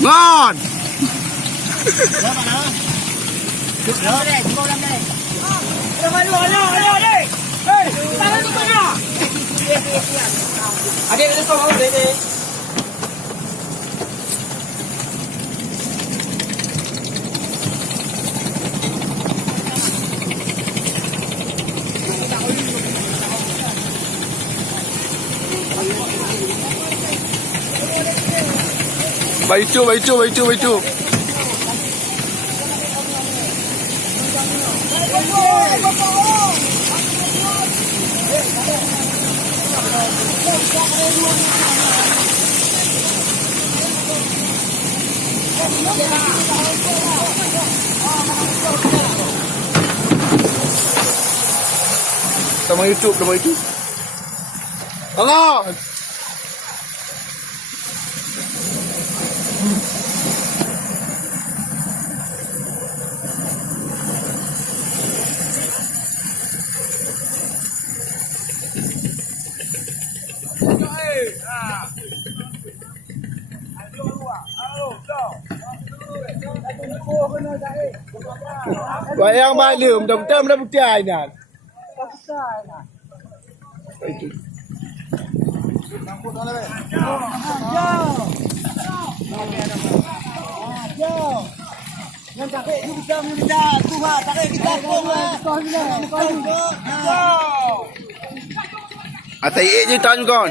Ngon. Adik ada kau adik. Baicu. Sama YouTube. Allah. Bayang balik, betul-betul dah putih ni. Itu. Yang tarik ni bisa tu ha, tarik kita kong Atai je tahun kon.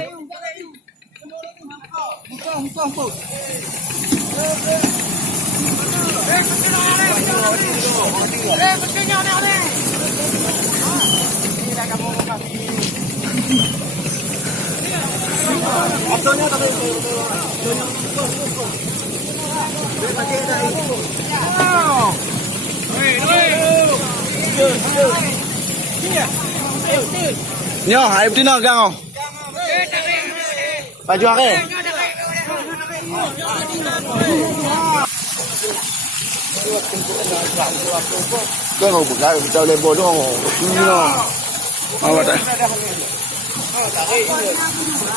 Nyo, hai betul nak gang. Baju ke? Kau nak buka, kita boleh bodoh. Nyo. Awak dah.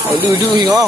Oh, du hingga.